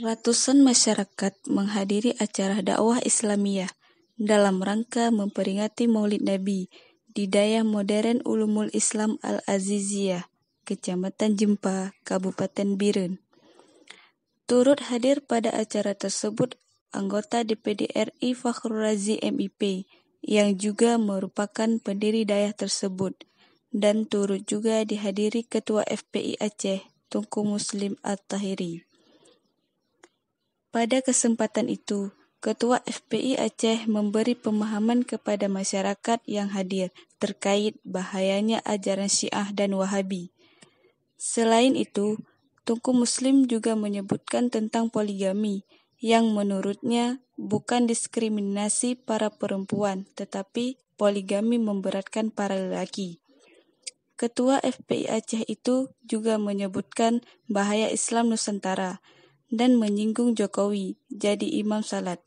Ratusan masyarakat menghadiri acara dakwah Islamiyah dalam rangka memperingati Maulid Nabi di Daya Modern Ulumul Islam Al-Aziziyah, Kecamatan Jempa, Kabupaten Biren. Turut hadir pada acara tersebut anggota DPD RI Fakhrul Razi MIP yang juga merupakan pendiri daya tersebut, dan turut juga dihadiri Ketua FPI Aceh Tunku Muslim At-Tahiri. Pada kesempatan itu, Ketua FPI Aceh memberi pemahaman kepada masyarakat yang hadir terkait bahayanya ajaran Syiah dan Wahabi. Selain itu, Tunku Muslim juga menyebutkan tentang poligami, yang menurutnya bukan diskriminasi para perempuan, tetapi poligami memberatkan para lelaki. Ketua FPI Aceh itu juga menyebutkan bahaya Islam Nusantara dan menyinggung Jokowi jadi imam salat.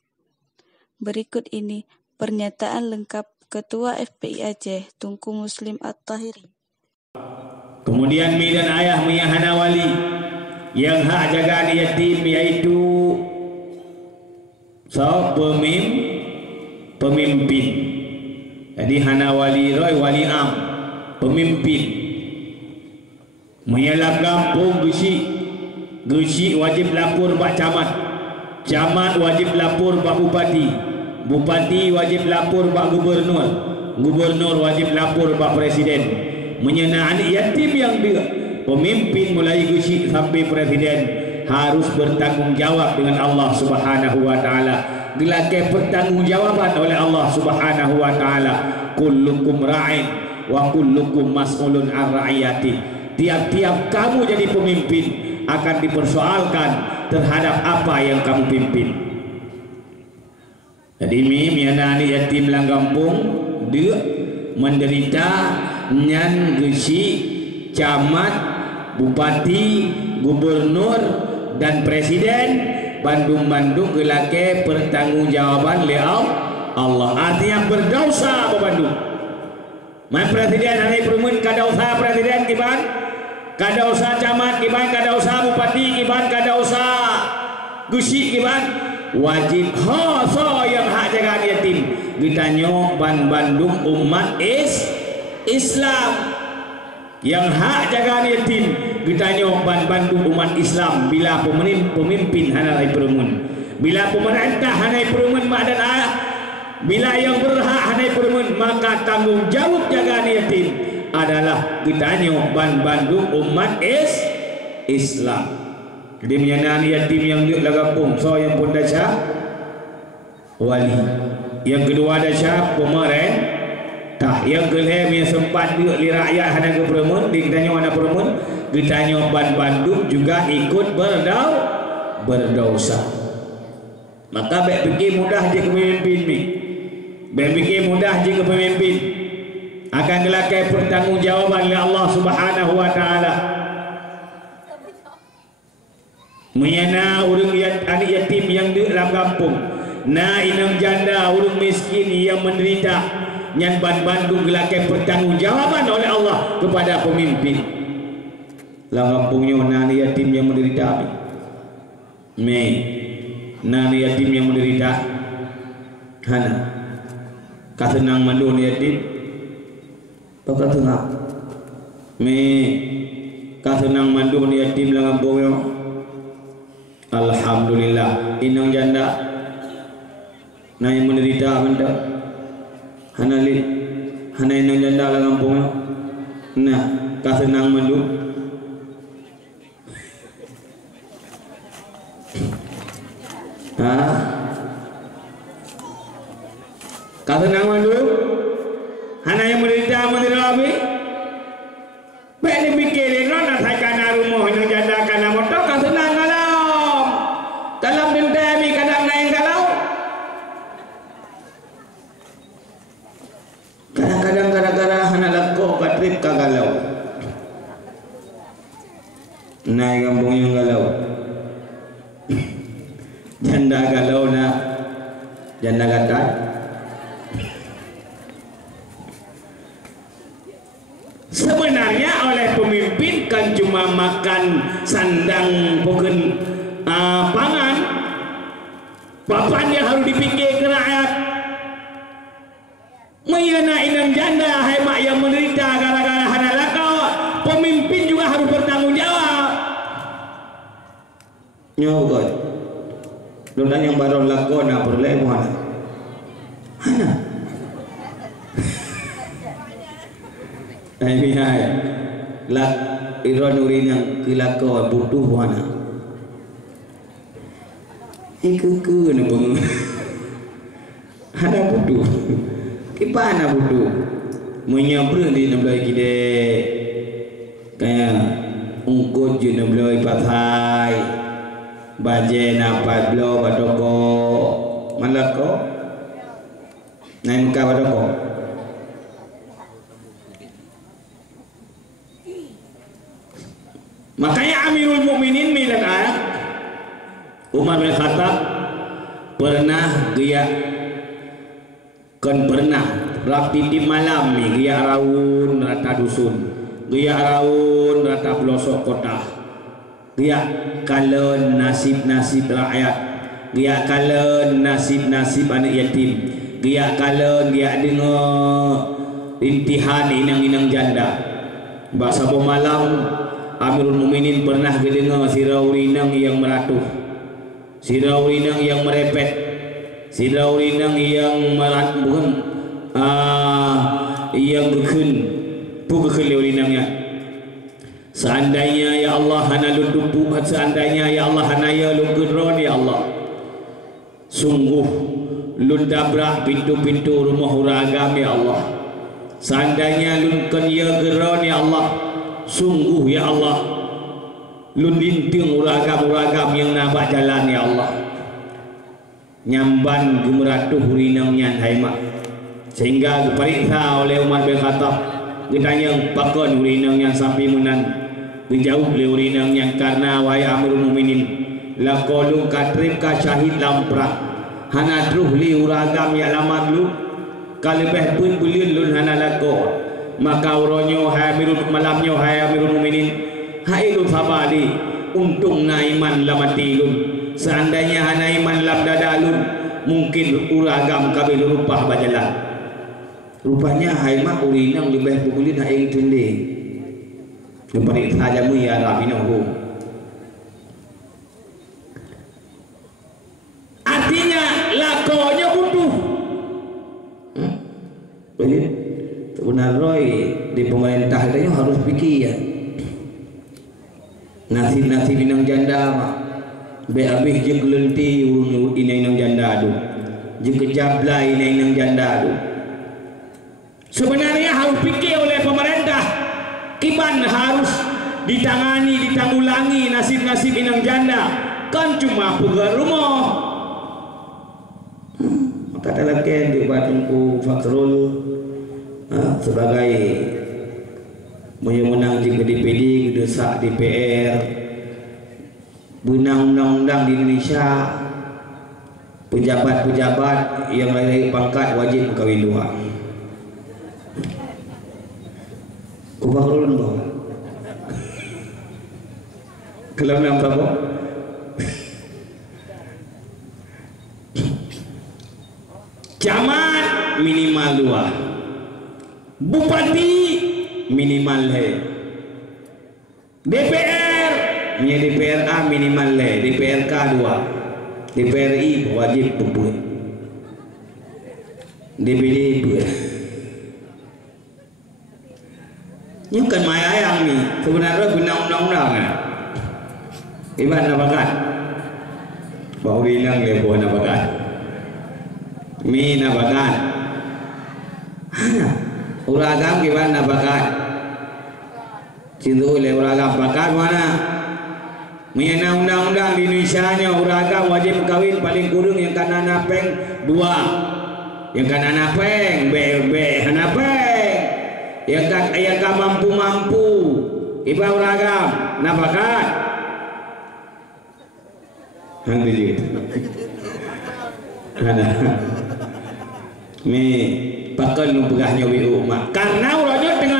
Berikut ini pernyataan lengkap Ketua FPI Aceh Tunku Muslim At-Tahiri. Kemudian mi dan ayah mi hana wali yang hak jagaan yatim, yaitu pemimpin. Jadi hana wali roy wali am, pemimpin. Menyalah kampung Gesi wajib lapor pak camat wajib lapor pak bupati wajib lapor pak gubernur wajib lapor pak presiden. Menyenangkan yatim yang dia pemimpin mulai Gesi sampai presiden harus bertanggung jawab dengan Allah Subhanahu wa taala. Dilakukan pertanggungjawaban oleh Allah Subhanahu wa taala. Kullukum ra'in wa kullukum mas'ulun an ra'iyati. Tiap-tiap kamu jadi pemimpin akan dipersoalkan terhadap apa yang kamu pimpin. Jadi mianani yatim lang kampung dia menderita nyan Gesi, camat, bupati, gubernur dan presiden Bandung gelake pertanggungjawaban oleh Allah. Artinya berdosa Bandung. Man presiden hari perumun kada usaha presiden kiban, kada usaha camat kiban, kada usaha bupati kiban, kada usaha Gesi kiban, wajib so yang hak jagaan yatim ditanyo Bandung umat Islam yang hak jagaan yatim ditanyo Bandung umat Islam. Bila pemimpin hanai perumun, bila pemerintah hanai perumun mak dan ayah, bila yang berhak hanai perumun, maka tanggung jawab jagaan yatim adalah ditanyo Bandung umat Islam. Jadi menyenangkan yatim yang di lagapung so yang pun dasar wali, yang kedua dasar pemerintah, yang kelima yang sempat di rakyat hana ke perumun, ditanya mana perumun, ditanya Bandung juga ikut berdosa. Maka baik fikir mudah jika pemimpin ni, baik fikir mudah jika pemimpin akan dilakukan pertanggungjawaban oleh Allah Subhanahu wa taala. Menyana urang anak yatim yang di dalam kampung, na inang janda urang miskin yang menderita, nyan Bandung gelakai pertanggungjawaban oleh Allah kepada pemimpin. Dalam kampungnya na anak yatim yang menderita, na anak yatim yang menderita, hana kasenang mandu yatim, apa kasenang, kasenang mandu yatim dalam kampungnya. Alhamdulillah inang janda na yang menderita benda hana inang janda dalam kampung nah kasenang mandu kasenang mandu hana yang menderita abi beli mikirin nona saya kana rumah inang janda kana motor kasenang dalam bentemi kadang naik galau, kadang-kadang gara-gara hana lakko katrip kagalau, naik kampung yang galau, janda galau na, janda kata, sebenarnya oleh pemimpin kan cuma makan sandang bukan pangan, papan dia harus dipikir ke rakyat. Mayana inang janda hai mak yang menderita gara-gara hana lakau, pemimpin juga harus bertanggung jawab. Nyokot, lu yang baru lakon apa perlemuan? Hana. Hai hai, lak iron urin yang kilakau butuh wana. Ikut na bang, hana butuh. Kipana butuh menyamper di nablai kide kayak ungkut je nablai pathai baje napat blo badoko malako naim ka badoko makanya Amirul Mukminin milan ayat Umar bin Khattab pernah dia kan pernah rapi di malam ni dia raun rata dusun, dia raun rata pelosok kota, dia kalen nasib-nasib rakyat, dia kalen nasib-nasib anak yatim, dia kalen dia dengar intihan inang-inang janda. Bahasa malam Amirul Mukminin pernah dengar sirau rinang yang meratuh, sirau rinang yang merepet, sirau rinang yang bukan yang gekun pukul rinangnya. Seandainya ya Allah hana lutupu, seandainya ya Allah hana ya lungkudron ya Allah, sungguh lun dabrak pintu-pintu rumah uragam ya Allah. Seandainya lun kan ya geron ya Allah, sungguh ya Allah lun linting uragam-uragam yang nabak jalan ya Allah. Nyamban gemeratuh rinangnya haimak sehingga diperiksa oleh Umar bin Khattab ditanya pakon rinangnya sampai menan dijauh oleh rinangnya karena wahai Amirul Mukminin laqalu katrib ka syahid lamprak hana druh li uragam ya lamat lu kalebeh pun belin lun hana lako maka uronyo hai Amirul malamnya hai Amirul Mukminin hai lu sabali untung naiman lamati lun. Seandainya hana iman lam dadalun mungkin uragam kabil rupah bajalan. Rupanya haima urinang lebih pukulin haing tende. Keparit saja mu ya rabinahu. Artinya lakonya butuh. Begitu. Sebenarnya Roy di pemerintah itu harus pikir ya. Nasib-nasib inang janda mah be abih je kelenti inang janda tu je kejablai inang janda tu. Sebenarnya harus fikir oleh pemerintah kiban harus ditangani ditanggulangi nasib-nasib inang janda kan cuma pegang rumah. Kata lagi di batungku Fakrul sebagai menang di DPD desak DPR benang undang-undang di Indonesia pejabat-pejabat yang lain pangkat wajib berkahwin dua. Kubahrul dua. Kalau nampak apa? Camat minimal dua, bupati minimal le, DPR punya DPRA minimal le, DPRK 2, DPRI wajib puput, DPD 2. Ini bukan main ayam ni, sebenarnya guna undang-undang kan? Iban nabakat, bau bilang le buat nabakat, mi nabakat, uragam gimana nabakat, cintu le uragam bakat mana? Mengenai undang-undang di Indonesia nya uragam wajib kawin paling kurang yang kanan napeng 2, yang kanan napeng BLB hanapeng, yang kan mampu-mampu iba uragam nabakat. Hang dijit. Ada. Mi pakal nu pegahnya wi umat. Karena urangnya tengah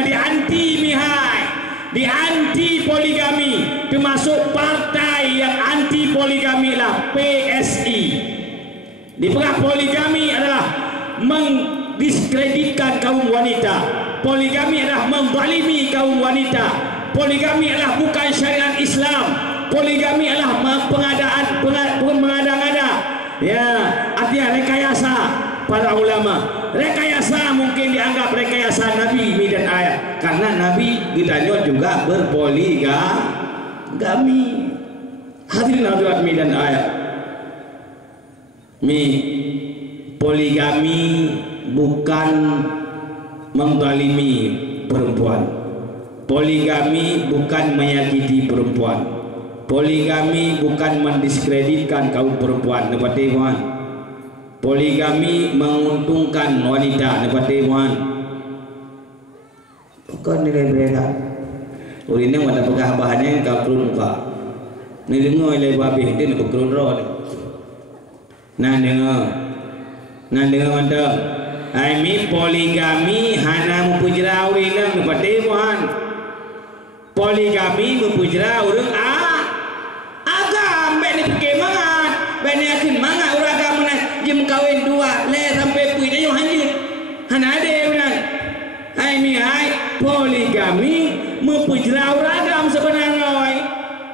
di anti poligami termasuk partai yang anti anti poligami lah PSI. Dipegang poligami adalah mendiskreditkan kaum wanita. Poligami adalah menzalimi kaum wanita. Poligami adalah bukan syariat Islam. Poligami adalah mengada-ngada. Ya, artinya rekayasa para ulama. Rekayasa mungkin dianggap rekayasa Nabi mi dan ayat, karena Nabi ditanya juga berpoligami. Hadirin hadirat mi dan ayat. Mi poligami bukan menzalimi perempuan. Poligami bukan menyakiti perempuan. Poligami bukan mendiskreditkan kaum perempuan. Dapat tuan. Poligami menguntungkan wanita. Dapat tuan. Bukan nilai berbeda. Urina pada pegah bahannya kau perlu muka. Ni dengar nilai babih dia nak berkerun roh ni. Nah dengar mantap. Ini poligami hana mempujra urina dapat tuan. Poligami mempujra urang agam bek ni fikir mangat bek ni akin mangat urang agam mana jem kawin dua le sampai pui dia hanjir hana ada benar. Hai mi hai poligami mempujra urang agam sebenarnya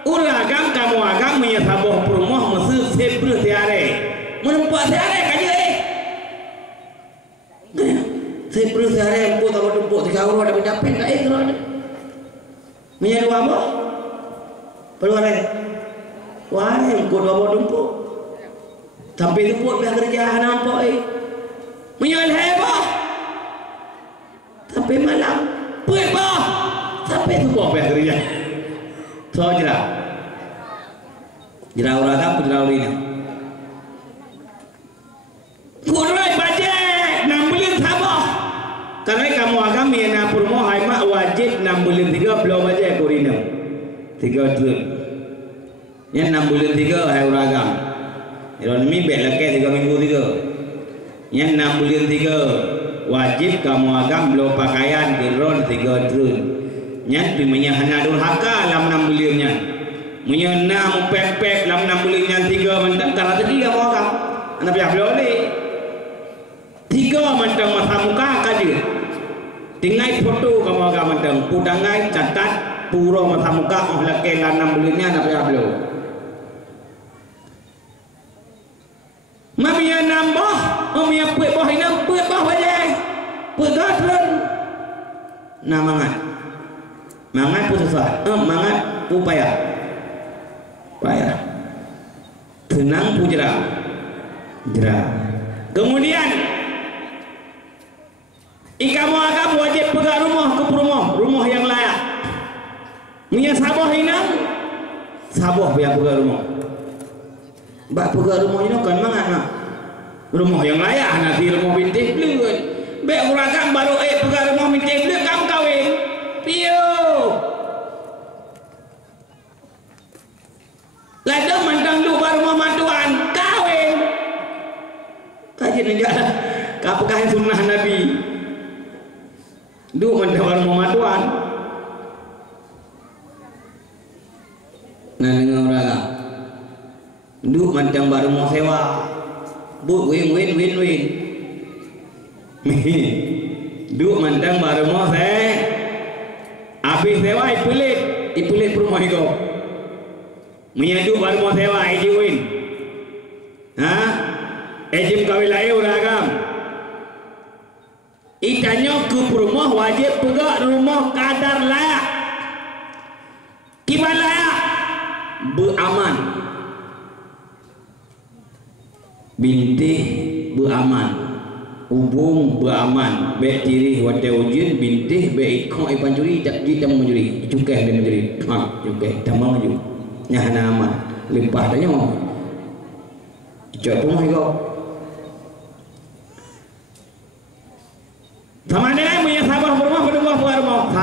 urang agam kamu agam menyabah perumah mesti sebrus tiare menempat tiare kaje sebrus tiare empuk tahu empuk 3 euro ada mencapai tak kalau ada menyadu apa? Peluang wah, kau dua tumpuk. Sampai tumpuk biar kerja nampak. Menyal apa? Sampai malam. Puit apa? Sampai tumpuk biar kerja. So jerah. Jerah orang apa? Jerah orang ini. Kurai bajet 6 bulan sabah. Kalau kamu agam yang nak purmo haimak wajib 6 bulan 3 belum aja kurina 3 trun yang 6 bulan 3 hai uragam iron mi bek leke 3 minggu 3 yang 6 bulan 3 wajib kamu agam belum pakaian kiron 3 trun yang primanya hana durhaka dalam 6 bulannya menyena pepek dalam 6 bulannya 3 mentang kalau tadi kamu agam anak pihak belum ni 3 mentang masa muka kaje tinggai foto kamu agak mentang pudangai catat puro mata muka oh laki lanam bulannya nak payah belum mamiya nambah mamiya puit bawah ini puit bawah wajah puit gatren nah mangat susah mangat upaya tenang pujera kemudian ikamu agam wajib pegang rumah ke rumah yang layak. Punya sabah inang, sabah yang pegang rumah. Bak pegang rumah ini kan mangat nak. Rumah yang layak nanti rumah bintik beli. Bek uragam baru pegang rumah bintik beli kamu kawin. Pio. Lada mantang lu baru rumah mantuan kawin. Kajian aja. Kapakah sunnah Nabi? Duk mendawar mematuan. Nah dengan orang duk macam baru mau sewa. Bu win. Duk macam baru mau habis sewa ipulit rumah itu. Menyadu baru mau sewa iji win. Ejim kawilai uragam. Itanya ke rumah wajib pegang rumah kadar layak. Gimana layak? Beraman. Bintih beraman. Hubung beraman. Baik tiri wadah ujin bintih baik ikon ipan curi tak jam mencuri. Cukai dan mencuri. Cukai tambah maju. Nyahana aman. Limpah tanya mau. Ijak rumah itu. Sama dengan punya sabah rumah berdua buat rumah.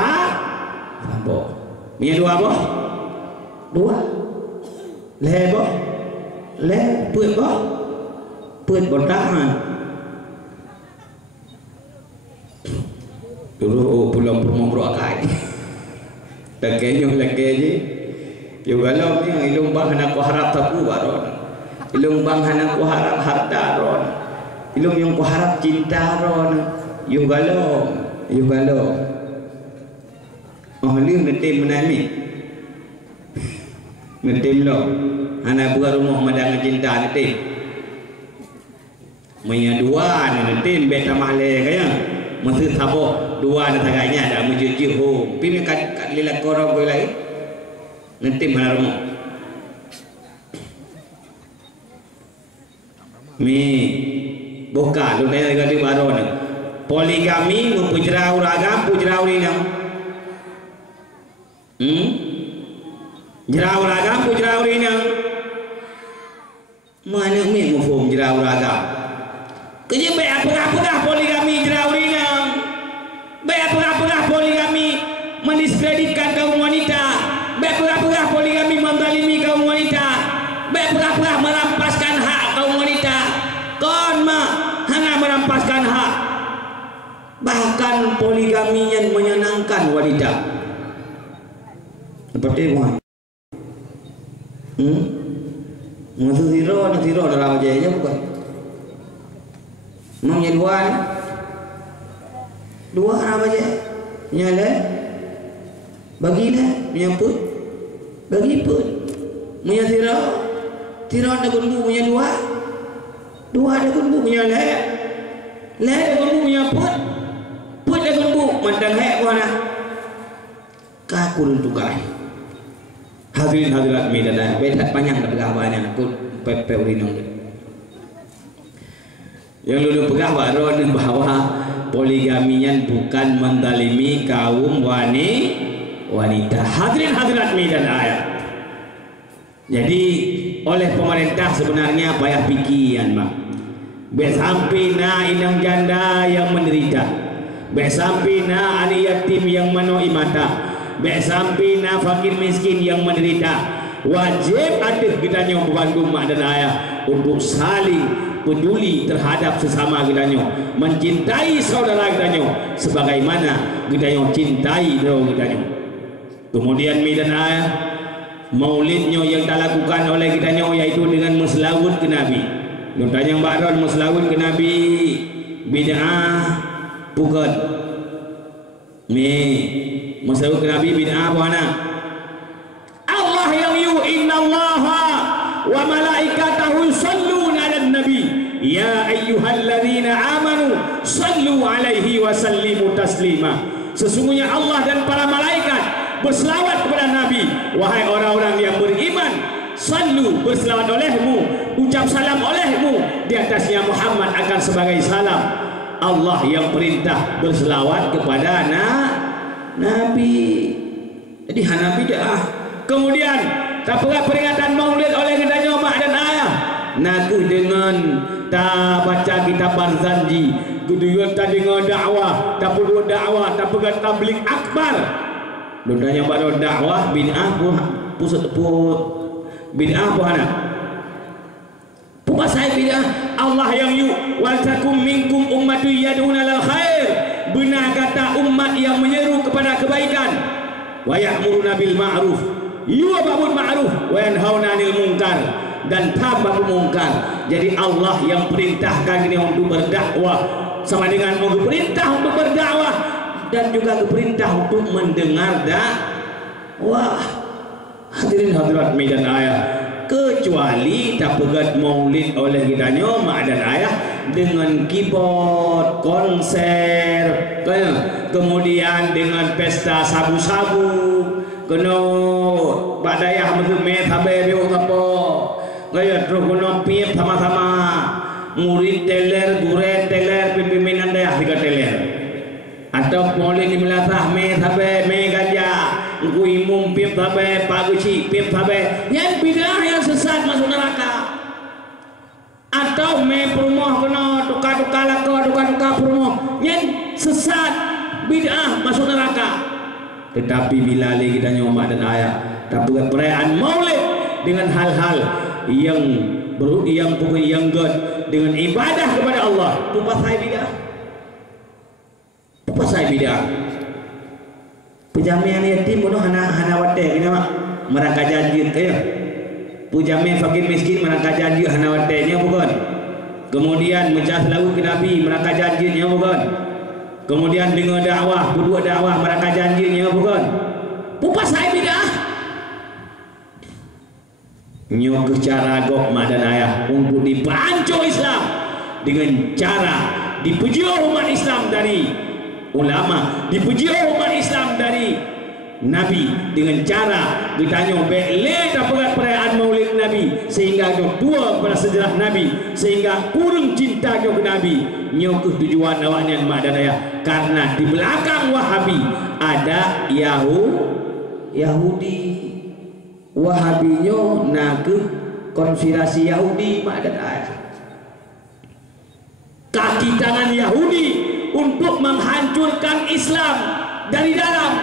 Sabah. Punya 2 apa? 2. Lebo. Puit apa? Puit bertahan. Dulu pulang rumah berakai. Tak kenyang lagi je. Yo galau ni ilung bang hana ku harap tapu baron. Ilung bang hana ku harap harta ron. Ilung yang ku harap cinta ron. Yo galau. Oh ni netim menami. Netim lo. Hana buka rumah madang cinta netim. Maya dua netim beta mahle kaya. Mesti sabo dua netaganya ada menjuju ho. Pi kat lila korang ko lai. Nanti mana rumah mi buka lu tanya ganti baru nih poligami mempujrau ragam pujrau ini jerau ragam pujrau ini mana mi mufum jerau ragam kerja baik apa poligami jerau ini baik apa poligami mendiskreditkan kaum wanita. Berpura-pura poligami menzalimi kaum wanita. Berpura-pura merampaskan hak kaum wanita. Kon hanya merampaskan hak. Bahkan poligami yang menyenangkan wanita. Seperti apa? Maksud tiro dalam aja bukan? Maunya dua apa aja? Nyala. Bagilah menyambut bagi pun punya tiro ada kunbu punya dua ada kunbu punya le ada kunbu punya put ada kunbu mandang hek mana kaku untuk kai hadirin hadirat medan beda panjang tak banyak aku pepe urinong yang lulu pegah baru bahwa poligaminya bukan mendalimi kaum wanita. Hadirin hadirat medan ayat. Jadi oleh pemerintah sebenarnya payah pikiran bang. Besampina inang janda yang menderita. Besampina anak yatim yang menoi mata. Besampina fakir miskin yang menderita. Wajib ada kita nyong membantu mak dan ayah untuk saling peduli terhadap sesama kita nyong, mencintai saudara kita nyong sebagaimana kita nyong cintai saudara kita nyong. Kemudian medan ayat maulidnya yang dilakukan oleh kita yaitu dengan meselawat ke Nabi. Yang tanya baron meselawat ke Nabi bid'ah bukan. Meselawat ke Nabi bid'ah apa nak? Allah yang innallaha wa malaikatahu yusalluna 'alan nabi ya ayyuhalladzina amanu sallu 'alaihi wa sallimu taslima. Sesungguhnya Allah dan para malaikat berselawat kepada Nabi. Wahai orang-orang yang beriman, sallu berselawat olehmu, ucap salam olehmu di atasnya Muhammad akan sebagai salam. Allah yang perintah berselawat kepada Nabi. Jadi Nabi dah. Kemudian tak pernah peringatan maulid oleh kedanya mak dan ayah. Naku dengan tak baca kitab Barzanji, kedua tak dengar dakwah, tak perlu dakwah, tak pegang tabligh akbar. Dudanya baru dakwah bid'ah pusat bid'ah apa anak? Pasal bid'ah Allah yang wal takum minkum ummatu yad'una lil khair. Benar kata umat yang menyeru kepada kebaikan. Wa ya'muruna bil ma'ruf. Yu'abul ma'ruf wa yanhauna 'anil munkar dan tabu munkar. Jadi Allah yang perintahkan ini untuk berdakwah sama dengan perintah untuk berdakwah dan juga perintah untuk mendengar dakwah. Hadirin hadirat medan ayah, kecuali tak pegat maulid oleh kita mak dan ayah dengan keyboard, konser, kemudian dengan pesta sabu-sabu, kena badayah mesti methabe biok apa, gaya terus kena piep sama-sama, murid teler, guru teler, pimpinan dayah tiga teler. Atau boleh dimelatah me sabe me ganja ku imum pip sabe paguci pip sabe yang bid'ah yang sesat masuk neraka. Atau me perumah kena tukar-tukar laka tukar-tukar perumah yang sesat bid'ah masuk neraka. Tetapi bila lagi kita nyoba dan ayat tapi perayaan maulid dengan hal-hal yang god dengan ibadah kepada Allah itu pasal bid'ah. Pasal bid'ah. Pejamian yatim bodoh hana wate kena mak. mereka janji pujame fakir miskin mereka janji hana watenya bukan. Kemudian mencah laut ke Nabi mereka janjinya bukan. Kemudian dengar dakwah, berdua dakwah mereka janjinya bukan. Pupas saya bidah. Nyok cara gok mak dan ayah untuk dipancung Islam dengan cara dipuji umat Islam dari ulama, dipuji umat Islam dari Nabi dengan cara ditanya bele dapat perayaan Maulid Nabi sehingga tua kepada sejarah Nabi sehingga kurang cinta ke Nabi. Nyok tujuan awaknya mak dan ayah karena di belakang Wahabi ada Yahudi. Wahabinyo nak konspirasi Yahudi mak dan ayah. Kaki tangan Yahudi untuk menghancurkan Islam dari dalam.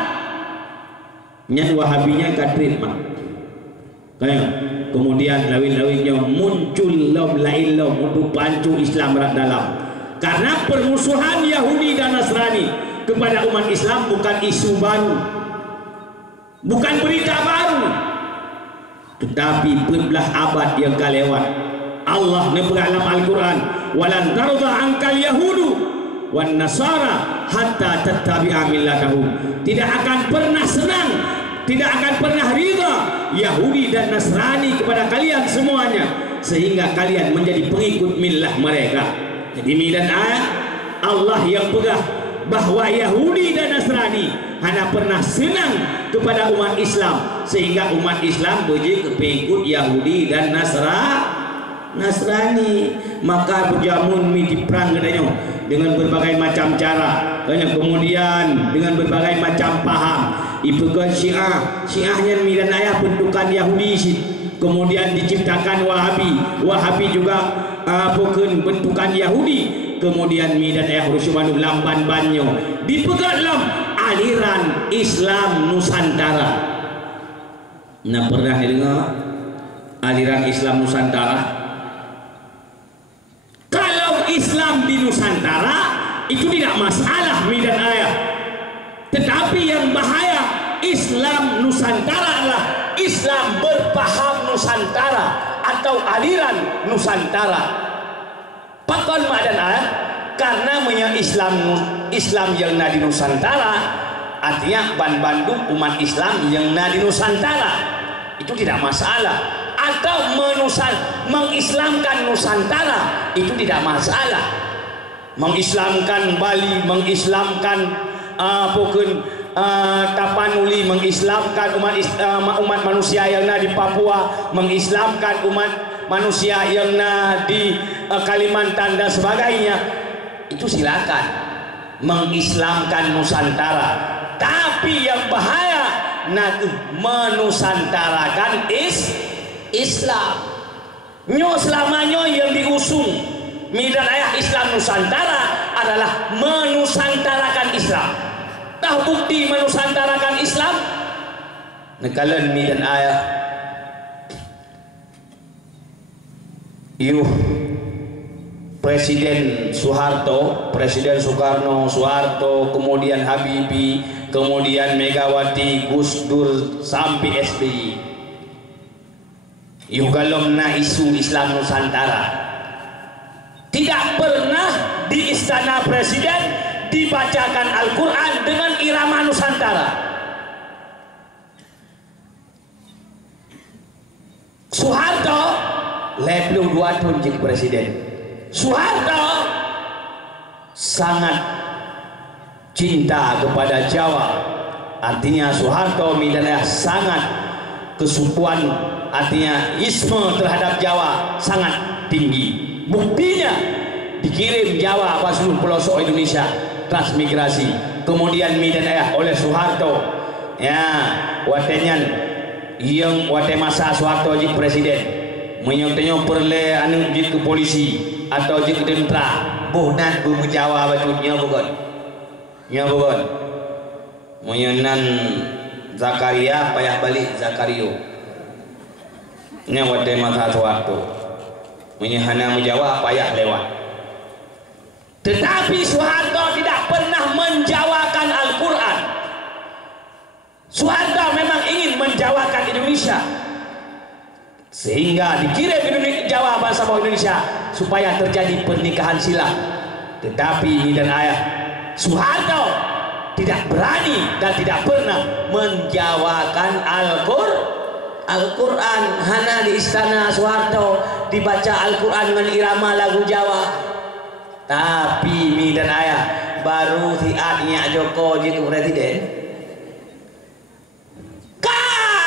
Nyat Wahabinya kadrit mak. Kemudian lawin-lawinnya muncul lain untuk pancung Islam dari dalam. Karena permusuhan Yahudi dan Nasrani kepada umat Islam bukan isu baru, bukan berita baru, tetapi berbelah abad yang kelewat. Allah nebak dalam Al-Quran, walan tarda ankal yahudu wan nasara hatta tattabi'a millatahum. Tidak akan pernah senang, tidak akan pernah ridha Yahudi dan Nasrani kepada kalian semuanya sehingga kalian menjadi pengikut millah mereka. Jadi milan ayat Allah yang pegah bahwa Yahudi dan Nasrani hanya pernah senang kepada umat Islam sehingga umat Islam berjaya pengikut Yahudi dan Nasrani. Maka berjamun mi diperang katanya dengan berbagai macam cara, kemudian dengan berbagai macam paham. Ipegan Syiahnya mi dan ayah bentukan Yahudi, kemudian diciptakan Wahabi juga bukan bentukan Yahudi. Kemudian mi dan ayah Rusubanu lamban banyo dipegang dalam aliran Islam Nusantara. Nah, pernah dengar aliran Islam Nusantara? Kalau Islam di Nusantara itu tidak masalah mi dan ayah. Tetapi yang bahaya Islam Nusantara adalah Islam berpaham Nusantara atau aliran Nusantara. Pakon mak dan ayah, karena Islam yang di Nusantara artinya Bandung umat Islam yang di Nusantara itu tidak masalah. Atau mengislamkan Nusantara itu tidak masalah. Mengislamkan Bali, mengislamkan Tapanuli, mengislamkan umat manusia yang di Papua, mengislamkan umat manusia yang di Kalimantan dan sebagainya, itu silakan mengislamkan Nusantara. Tapi yang bahaya menusantarakan Islam. Selamanya yang diusung midan ayah Islam Nusantara adalah menusantarakan Islam. Tahu bukti menusantarakan Islam? Nekalan midan ayah Presiden Soeharto, Presiden Soekarno, Soeharto, kemudian Habibie, kemudian Megawati, Gus Dur sampai SBY. Yugalomna isu Islam Nusantara. Tidak pernah di istana presiden dibacakan Al-Quran dengan irama Nusantara. Soeharto lebih 2 tahun jadi presiden. Soeharto sangat cinta kepada Jawa. Artinya Soeharto misalnya sangat kesukuan, artinya isme terhadap Jawa sangat tinggi. Buktinya dikirim Jawa apa seluruh pelosok Indonesia transmigrasi, kemudian misalnya oleh Soeharto ya watenyan yang wate masa Soeharto jadi presiden menyoknya perle anu jadi polisi atau jadi tentara bonan bumi Jawa batutnya bukan menyenan Zakaria payah balik Zakario nya wate masa Soeharto menyehana Jawa payah lewat. Tetapi Soeharto tidak pernah menjawakan Al-Quran. Soeharto memang ingin menjawakan Indonesia Indonesia, sehingga dikirim Jawa bahasa bawah Indonesia supaya terjadi pernikahan sila. Tetapi dan ayah Soeharto tidak berani dan tidak pernah menjawakan Al-Quran. Hana di istana Soeharto dibaca Al-Quran dengan irama lagu Jawa. Tapi mi dan ayah baru tiatnya Joko jadi presiden.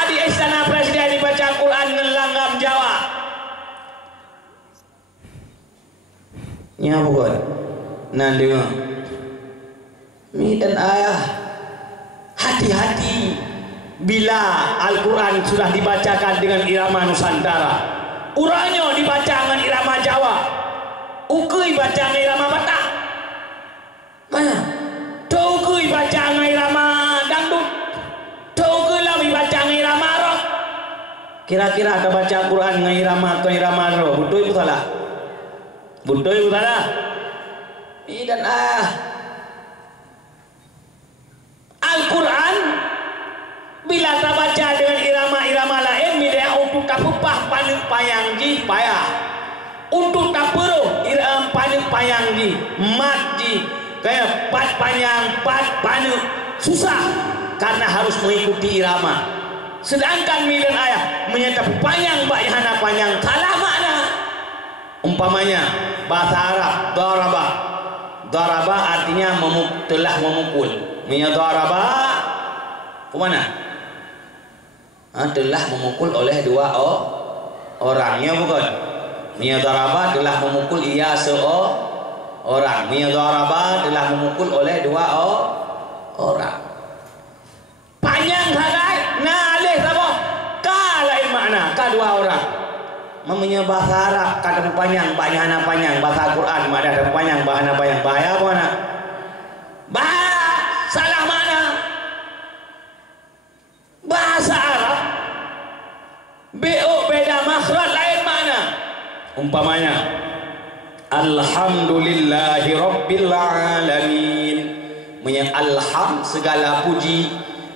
Di istana presiden dibaca Al-Quran dengan langgam Jawa. Nya bukan. Nah dengar. Mi dan ayah hati-hati bila Al-Quran sudah dibacakan dengan irama Nusantara. Uranyo dibaca dengan irama Jawa. Ukui baca dengan irama Batak. Mana? Tukui baca dengan irama dangdut. Tukui lagi baca dengan irama rock. Kira-kira ada baca Al-Quran dengan irama atau irama rock? Betul itu salah? Betul itu salah? Mi dan ayah Al-Quran bila tak baca dengan irama-irama lain media untuk tak pupah paling payang ji payah, untuk tak peruh irama paling payang ji mat ji kayak pat panjang pat paling susah karena harus mengikuti irama. Sedangkan midan ayah menyatakan panjang bayana panjang salah makna. Umpamanya bahasa Arab daraba artinya telah memukul. Daraba kemana? Telah memukul oleh dua orangnya bukan? Daraba telah memukul ia seorang. Daraba telah memukul oleh dua orang. Panjang harai ngalih sama ka lain makna ka dua orang. Mamanya bahasa Arab kata panjang bahana panjang, bahasa Quran ada panjang bahana panjang bahaya apa nak? Salah mana? Bahasa Arab beda makhraj lain mana? Umpamanya Alhamdulillahi Rabbil Alamin. Alham segala puji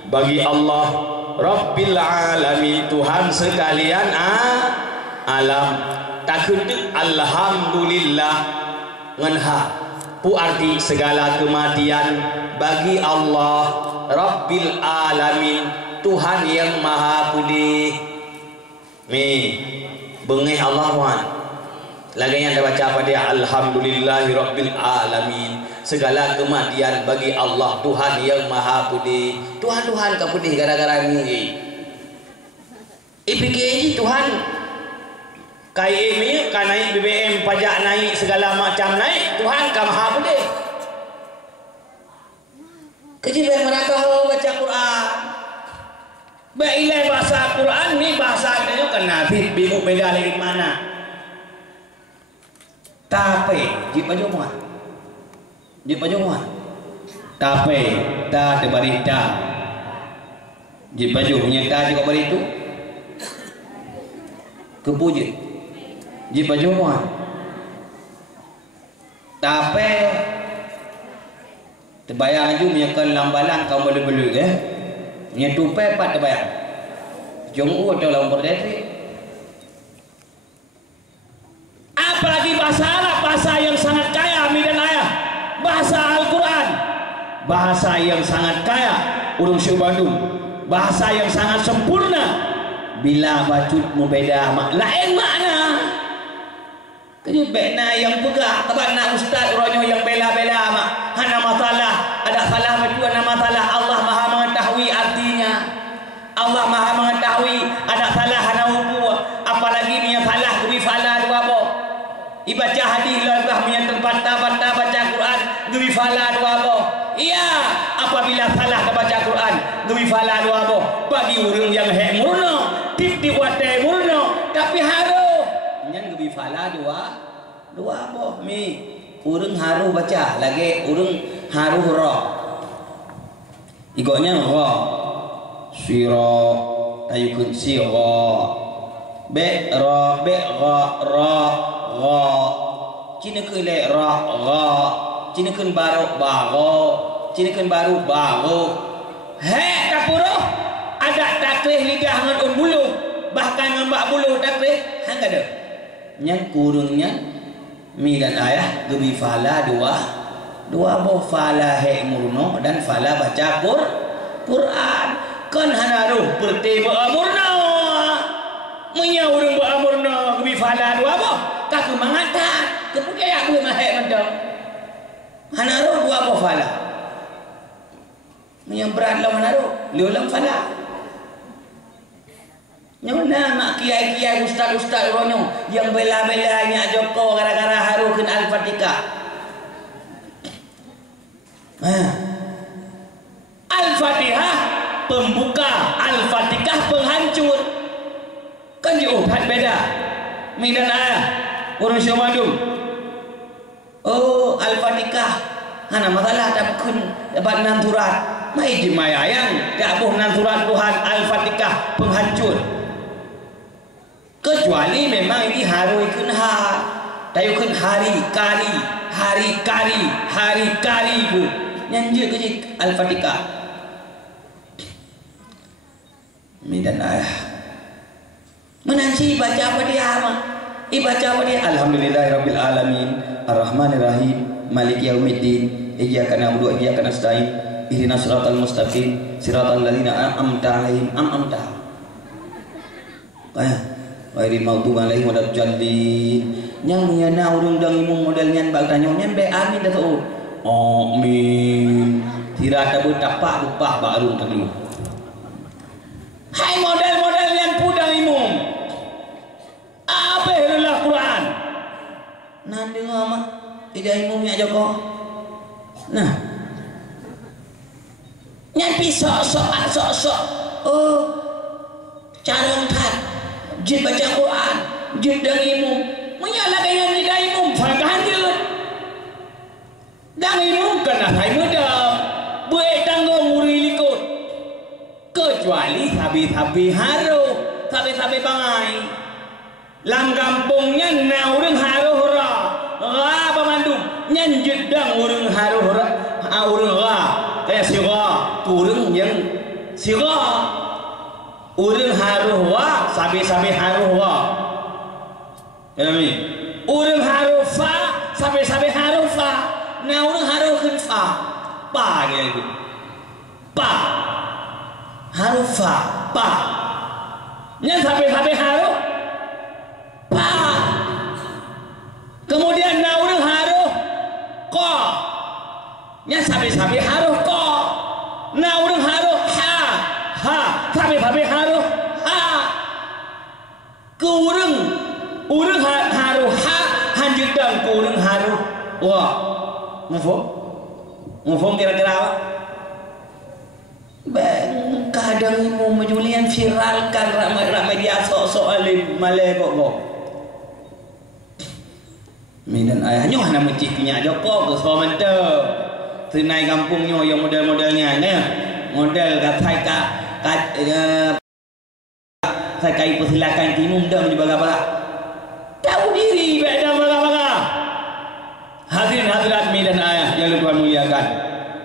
bagi Allah Rabbil Alamin, Tuhan sekalian alam. Takut Alhamdulillah nganha pu arti segala kematian bagi Allah Rabbil Alamin, Tuhan yang maha putih. Mi bengih Allah wan lagi yang ada baca apa dia Alhamdulillahi Rabbil Alamin, segala kematian bagi Allah Tuhan yang maha putih. Tuhan ke putih gara-gara ni IPK Tuhan KIM ni kan naik BBM, pajak naik, segala macam naik, Tuhan kan maha putih. Kejiban mereka baca Quran. Baiklah bahasa Quran ni bahasa kita kan Nabi bingung beda lagi mana. Tapi jip aja muat. Jip aja muat. Tapi ta tebarita. Jip aja punya ta juga baritu. Kepuji. Jip aja muat. Tapi terbayang aja punya kelambalan kau beli-beli ya. Punya tupai pat terbayang. Jonggu atau lawan berdiri. Apalagi bahasa Arab, bahasa yang sangat kaya midan ayah. Bahasa Al-Quran, bahasa yang sangat kaya. Urung Syekh Bandung, bahasa yang sangat sempurna. Bila bacut membeda lain makna. Kejebekna yang pegah tabana ustaz ronyo yang bela-bela mak. Hana masalah, ada salah baju hana masalah. Allah Maha mengetahui artinya. Allah Maha mengetahui ada salah hana hubu. Apalagi punya salah guri fala dua bo. Ibaca hadis lebah punya tempat baca Quran guri fala dua bo. Iya, apabila salah baca Quran guri fala dua bo. Bagi orang yang hek murno, tip diwatai murno, tapi haru yang guri fala dua bo. Mi urang haru baca lagi urang haru ra. Igonya ra. Sira tayukun sira. Be ra ra. Cina le ra cina baru baru cina baru baru he kapuro ada takrih lidah dengan buluh, bahkan ngambak buluh takrih hang ada. Nyan kurungnya mi dan ayah gebi fala dua boh fala he murno dan fala baca Quran kan hanaruh perti beramurna munya urang beramurna gebi fala dua boh tak kemangatan kemudian aku mah he mendong hanaruh dua boh fala munya berat lah hanaruh liulang fala nyona mak kiai-kiai ustaz-ustaz ronyo yang bela-belanya Joko gara-gara harukeun Al-Fatihah. Al-Fatihah pembuka, Al-Fatihah penghancur. Kan diubat beda. Midan ayah urang Syamadum. Oh, Al-Fatihah. Hana masalah dapkeun dapat 6 surat. Mai di mayang dabuh 6 surat Tuhan Al-Fatihah penghancur. Kecuali memang ini haruikeun tayukeun hari kari bu nyanjut ke Al-Fatihah midan ayah menansi baca apa dia mah ibaca apa dia alhamdulillahirabbil alamin arrahmanirrahim maliki yaumiddin iyyaka na'budu wa iyyaka nasta'in ihdinas siratal mustaqim siratal ladzina an'amta 'alaihim Wairi maghdubi alaihim waladdallin. Nyang nyana urang dang imum model nyan bag tanyo nyan be amin da tuh. Amin. Tirata betak pak lupah baru tadi. Hai model-model yang pudang imum. Apa heula Quran? Nande mama ida imumnya Joko. Nah. Nyan pisok sok. Oh. Carang tat. Jid baca Quran, jid dang imum, menyala dengan jid dang imum, faham je. Dang imum kena hai medam, buat tanggung uri likut. Kecuali sabi-sabi haru, sabi-sabi bangai. Lam kampungnya na urang haru hura, pemandum, nyan jid dang urang haru hura, urang kayak sira, urang yang sira. Urang haruhwa sabi-sabi haruhwa kami urang harufa sabi-sabi harufa na urang harukeun fa pa dia itu pa harufa pa nya sabi-sabi haru pa kemudian na urang haruh qa nya sabi-sabi haruh qa na urang haruh ha sabi-sabi haruh ha kurang haruh ha hanjut dang kurang haruh wah mufum kira-kira apa bang kadang imum majulian viralkan ramai dia sok-sok alim malai kok midan ayahnya hana menciknya Joko ke somente senai kampungnya yang model-modelnya model katai saya kai persilakan timum dah menyebaga-baga tahu diri beda baga-baga hadirin hadirat midan ayah yang Tuhan muliakan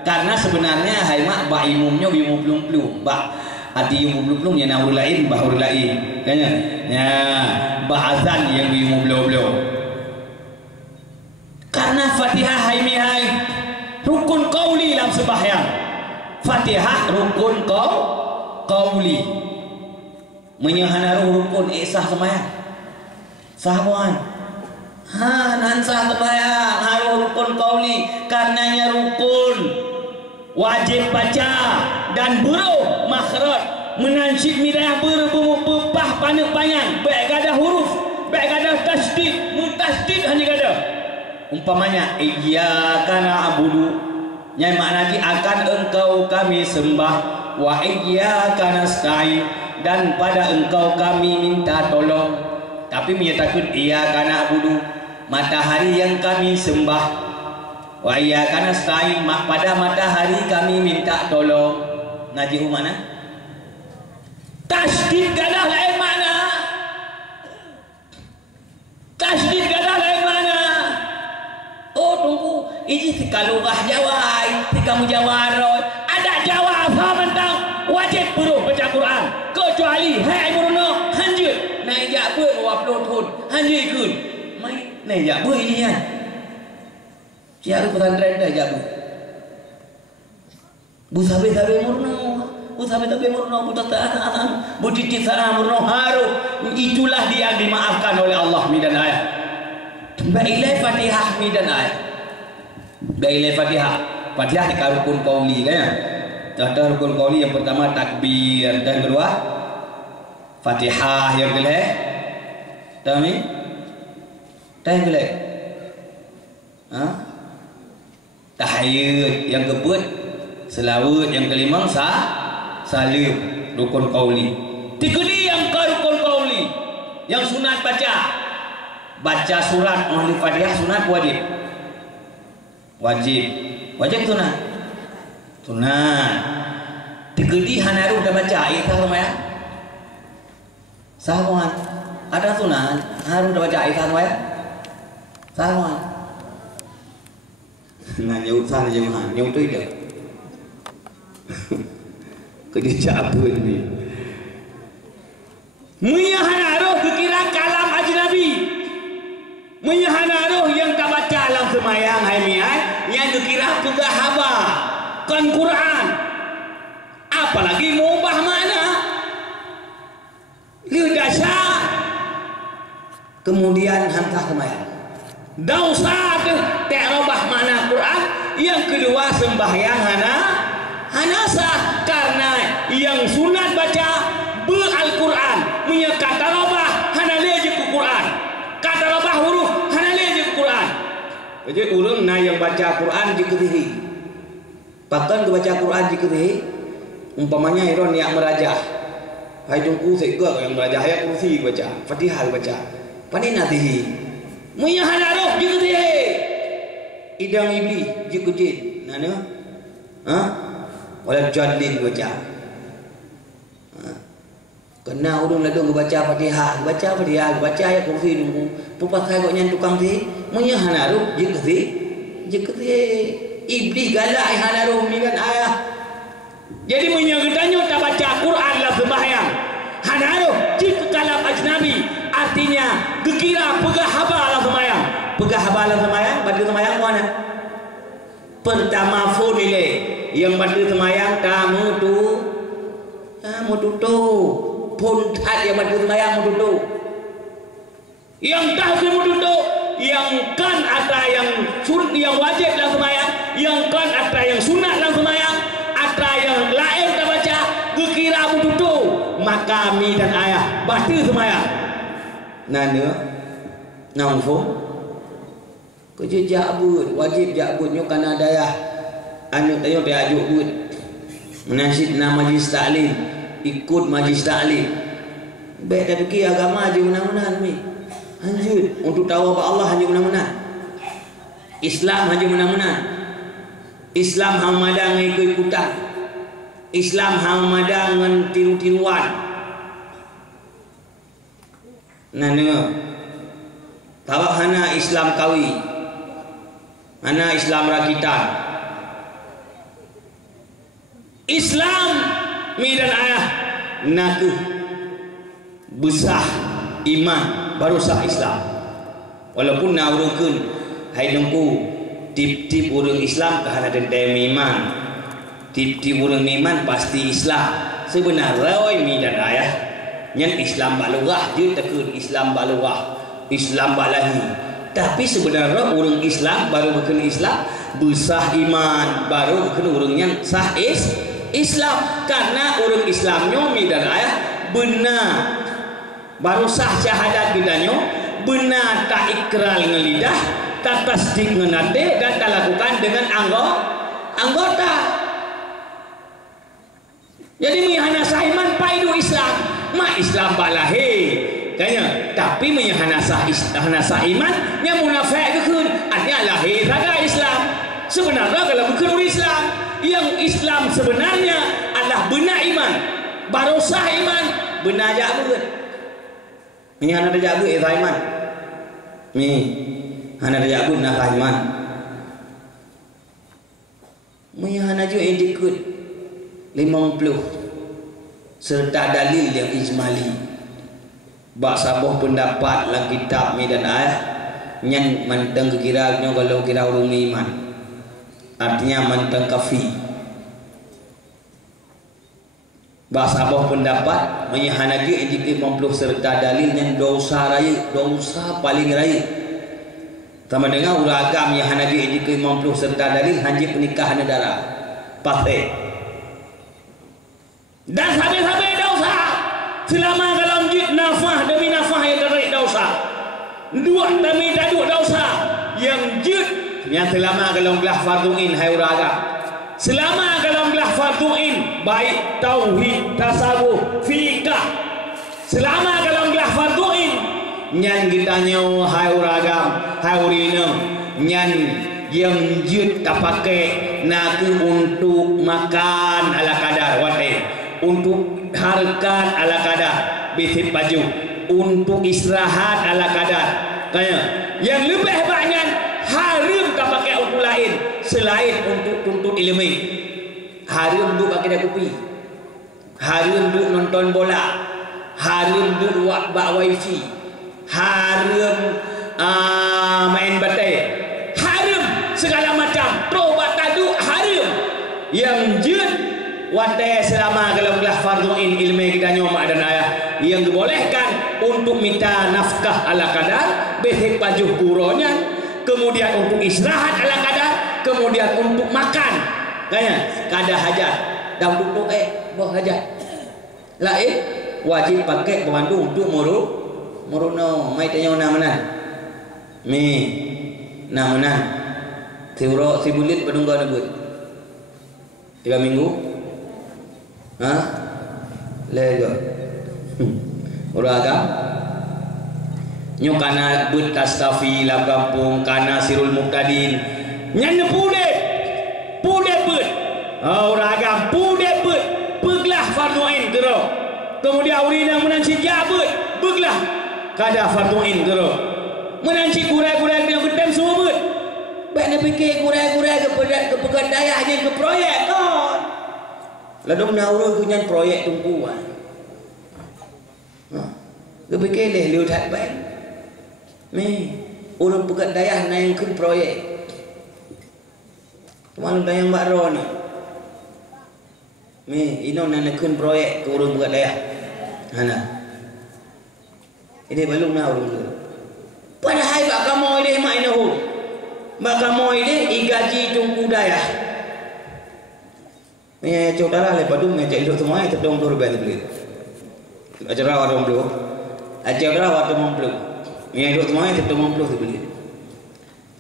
karena sebenarnya hai mak ba imumnya imum plum-plum ba hati imum plum-plum ya naurul lain bahurul lain kayaknya ya bahasan yang imum blom-blom karena Fatihah hai rukun qauli dalam sembahyang Fatihah rukun qauli menyahanaruh rukun sah sembahyang sahwan nan sah sembahyang haruh rukun qauli karenanya rukun wajib baca dan buruh makhraj menansib midayah berbepah panek panjang baik ada huruf baik ada tasdid mutasdid hanya ada umpamanya iyyaka na'budu yang makna akan engkau kami sembah wa iyyaka nasta'in dan pada engkau kami minta tolong tapi menyatakan iyyaka na'budu matahari yang kami sembah wa iyyaka nasta'in pada matahari kami minta tolong ngaji mana tasdid gadah lain makna tasdid gadah lain makna oh tunggu ini tika lugah Jawa tika mujawarot ada Jawa apa mentang wajib beruh baca Quran kecuali hai murno hanjut naik jak pun waplo thun hanjut kun mai naik jak pun ini kan siapa pesantren dah jak bu sabe murno bu sabe murno bu tataan bu titik sana murno haru itulah dia yang dimaafkan oleh Allah mi dan ayah bailai Fatihah mi dan ayah bailai Fatihah dekat rukun qauli kan ya. Tata rukun qauli yang pertama takbir dan kedua Fatihah yang kedua tahu ni? Tahu yang kedua? Tahiyat yang keempat selawat yang kelima salim rukun qauli. Tiga ni yang ke rukun qauli yang sunat baca surat ahli Fatihah sunat wajib sunat digedi hanaru dah baca ayat sama ya sama ada sunat haru dah baca ayat sama ya sama nah nyau sana jemaah nyau tu dia kerja apa ni hanaru kira kalam ajnabi hanaru yang tak baca dalam semayang yang dikira juga haba kan Quran apalagi mubah mana liudasya kemudian hantah semayang dausa tak robah mana Quran yang kedua sembahyang hanasa karena yang sunat baca Al-Quran kata robah hanale je ke Quran kata robah huruf hanale je ke Quran jadi urang na yang baca Quran jika diri bahkan baca Quran jika diri umpamanya iron yang merajah hai tungku sega yang merajah ayat kursi baca Fatihah baca pandai nadihi munya hanaruh jika diri idang iblis jika jin nana wala jadlin baca kena urang ladung baca Fatihah baca ayat kursi nunggu pupakai kok nyan tukang ti munya hanaruh jika diri iblis galak hanaruh ni kan ayah jadi menyegetanya tak baca Quran lah sembahyang hanaruh jika kalam ajnabi artinya dikira pegah haba lah sembahyang pada sembahyang mana pertama phone nilai yang pada sembahyang kamu tutup pun tak yang pada sembahyang tutup yang tak tutup yang kan ada yang wajib dalam sembahyang yang kan ada yang sunat dalam sembahyang ada yang lain tak baca dikira tutup maka mi dan ayah batal sembahyang nana naufo kerja jabut wajib jabutnya kana daya anu tayo dia ajuk but menasid nama majlis taklim ikut majlis taklim baik dari agama aja menang-menang mi anjur untuk tahu apa Allah hanya menang-menang Islam hanya menang-menang Islam hamadang ikut-ikutan Islam hamadang dengan tiru-tiruan nana tawak hana Islam kawi hana Islam rakitan Islam mi dan ayah naku besar iman baru sah Islam walaupun na urang keun hai nungku tip-tip urang Islam kahana den iman tip-tip urang iman pasti Islam sebenarnya oi mi dan ayah nyan Islam balugah je tekun Islam balugah Islam balahi tapi sebenarnya urang Islam baru berkena Islam besah iman baru berkena urang yang sah Islam karena urang Islamnya mi dan ayah benar baru sah syahadat bedanya benar tak ikrar dengan lidah tak tasdik dengan hati dan tak lakukan dengan anggota jadi mihana sahiman paidu Islam mak Islam balahi kayaknya tapi mihana sah iman yang munafik kekun artinya lahir raga Islam sebenarnya kalau bukan Islam yang Islam sebenarnya adalah benar iman baru sah iman benar jabut ini hana ada jabut iman ni hana ada jabut nak iman ni hana juga indikut 50 serta dalil yang ijmali. Bak sabuh pendapat dalam kitab ni dan ayat nyan manteng kira-kira kalau kira urung iman. Artinya manteng kafir. Bahasa abah pendapat menyahanaji jika mampu serta dalil yang dosa raya, dosa paling raya. Sama dengan uragam menyahanaji jika mampu serta dalil hanji pernikahan negara. Pasti. Dan sampai-sampai dosa. Selama dalam jid nafah demi nafah yang terik dosa. Dua demi dua dosa. Yang jid yang selama dalam gelah farduin hai uragam. Selama dalam gelah farduin baik tauhid, tasawuf, fikah. Selama dalam gelah farduin nyan kita nyo hai uragam, hai urina nyan yang jut tak pakai nak untuk makan ala kadar wate, untuk harkat ala kadar bisip baju, untuk istirahat ala kadar. Kaya yang lebih banyak haram tak pakai untuk lain selain untuk tuntut ilmu. Haram duk pakai kopi, haram duk nonton bola, haram duk buat wifi, haram main batai, haram segala macam tobat tadu haram. Yang jin watai selama dalam gelah farduin ilmu kita nyoma dan ayah yang dibolehkan untuk minta nafkah ala kadar, besek baju kuronya, kemudian untuk istirahat ala kadar, kemudian untuk makan kaya kada hajat dan untuk buah hajat lain wajib pakai pemandu untuk muruno mai tanya mana mi namana tiuro sibulit padungga nebut 3 minggu ha lego uraga nyo kana but tastafi la kampung kana sirul muqtadin nyan pude put uraga pude put beglah farduin gero kemudian urina menanci jabut beglah kada farduin gero menanci kurai-kurai dia gedem semua but baik nak fikir kurai-kurai ke pegadaian je ke proyek kan ladong nauru punya proyek tumpuan ke fikir leh lihat baik ni urang pegadaian naik ke proyek malu dayang bakro ni. Mi ino nak kun proyek ke urang buat daya. Hana. Ini belum na urang. Padahal bak kamu ini mak ino. Bak kamu ini igaji tungku daya. Ni saudara le padum me cek duk semua itu dong tur bel beli. Acara warung dulu. Acara warung dulu. Ni duk semua itu dong dulu beli.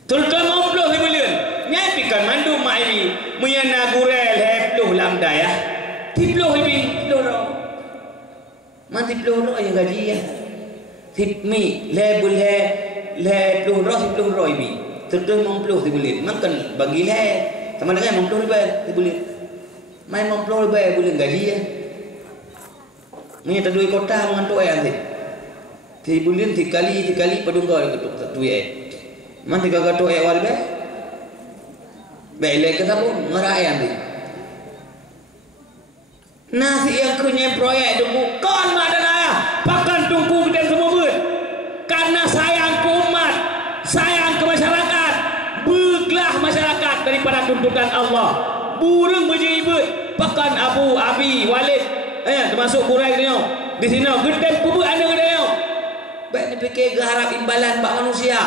Terutama dulu beli. Nyapikan mandu mak ini muyana gurel hepluh lam daya tipluh ini loro mati pluh yang gaji ya tipmi lebul le pluh roh tipluh roh ini terus mempluh dibulit makan bagi le sama dengan mempluh riba dibulit main mempluh riba bulit gaji ya ni tadui kota mengantuk ayat dibulit dikali padungga ketuk tuye man tiga gato ayat warga Belek kita pun ngerayan di. Nasi yang punya proyek tunggu kon mak dan ayah pakan tunggu dan semua ber. Karena sayang ke umat, sayang ke masyarakat, beglah masyarakat daripada tuntutan Allah. Burung berjibut pakan Abu Abi Walid, termasuk kurai dia. Di sini gedeng kubur anda dia. Baik ni fikir harap imbalan bak manusia.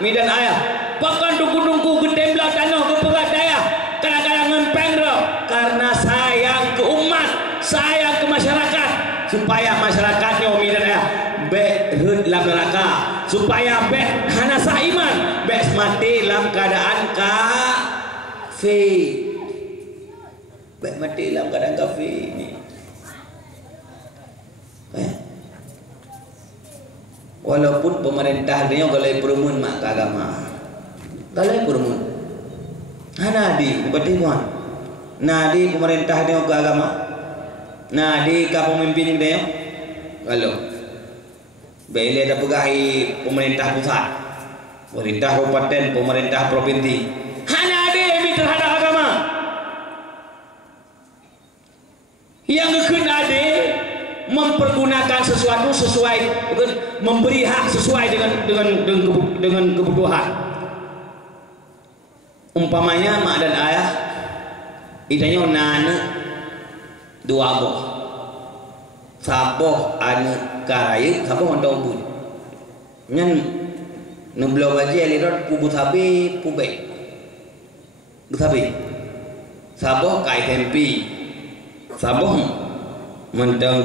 Mi dan ayah pakan tunggu-tunggu gedeng belah tanah ke perat daya kadang-kadang ngempeng roh karena sayang ke umat, sayang ke masyarakat supaya masyarakatnya mi dan ayah be hud lam neraka supaya be hana saiman be mati dalam keadaan kafir be mati dalam keadaan kafir ni walaupun pemerintah dia galai perumun mak agama galai perumun nadi bertiwan nadi pemerintah dia ke agama nadi ke pemimpin dia kalau bele ada pegahi pemerintah pusat pemerintah kabupaten pemerintah provinsi hana ada yang terhadap agama yang kena ada mempergunakan sesuatu sesuai, memberi hak sesuai dengan kebutuhan. Umpamanya mak dan ayah itanya nana dua boh saboh ane karaya saboh untuk bun nyan neblo baje lirat kubut habi pubek butabi saboh kai tempi saboh mentang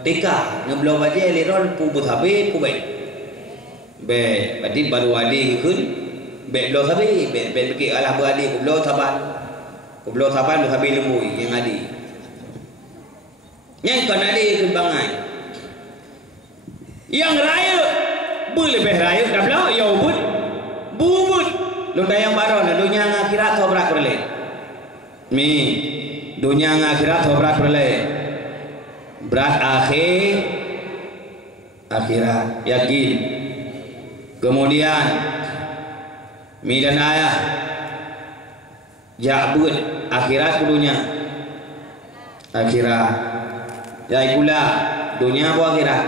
tika neblo baje lirat kubut habi pubek be berarti baru adi kun be lo habi be pergi alah beradi kublo saban berhabi lembu yang adi yang kan adi kembangan yang raya lebih raya dah belah ya ubud bubud lu yang baru na dunia akhirat sobrak berle mi dunia akhirat sobrak berle berat akhirat yakin. Kemudian mi dan ayah jabut akhirat kudunya akhirat ya pula dunia apa akhirat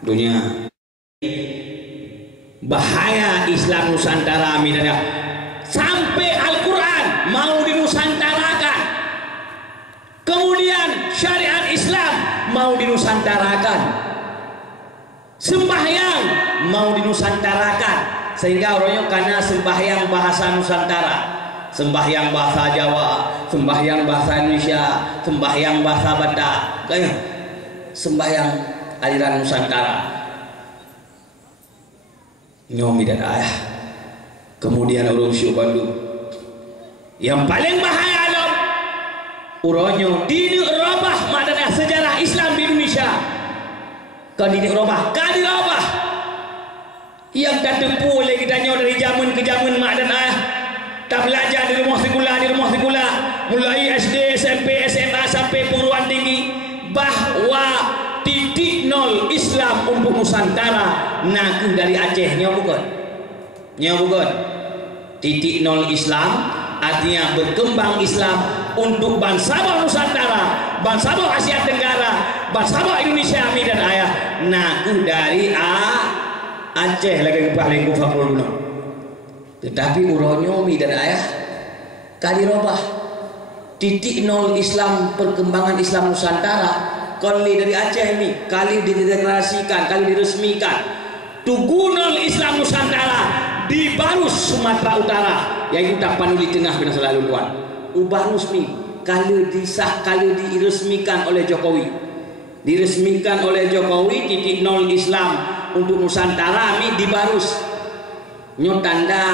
dunia. Bahaya Islam Nusantara midana sampai Al-Quran mau dinusantarakan, kemudian syariat Islam mau dinusantarakan, sembahyang mau dinusantarakan, sehingga orangnya karena sembahyang bahasa Nusantara, sembahyang bahasa Jawa, sembahyang bahasa Indonesia, sembahyang bahasa Batak, kayak sembahyang aliran Nusantara. Nyomi dan ayah. Kemudian urung syuk Bandung yang paling bahaya adalah uronyo dini robah madana sejarah Islam di Indonesia kan dini robah yang tak tempuh oleh kita dari zaman ke zaman mak dan ayah tak belajar di rumah sekolah mulai SD, SMP, SMA sampai perguruan tinggi bahwa titik nol Islam untuk Nusantara naku dari Aceh bukan titik nol Islam artinya berkembang Islam untuk bangsa Nusantara, bangsa Asia Tenggara, bangsa Indonesia mi dan ayah naku dari Aceh lagi paling kufakul. Tetapi uronyo mi dan ayah kali robah titik nol Islam perkembangan Islam Nusantara kali dari Aceh ini kali dideklarasikan, kali diresmikan tugunol Islam Nusantara di Barus Sumatera Utara yaitu tapan di tengah bina selalu tuan Barus nih kali disah kali diresmikan oleh Jokowi titik nol Islam untuk Nusantara nih di Barus nyotanda